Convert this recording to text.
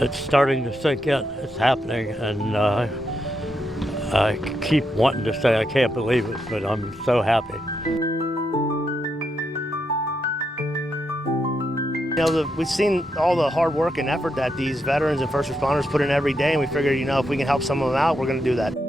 it's starting to sink in. It's happening, and I keep wanting to say I can't believe it, but I'm so happy. You know, we've seen all the hard work and effort that these veterans and first responders put in every day, and we figured, you know, if we can help some of them out, we're going to do that.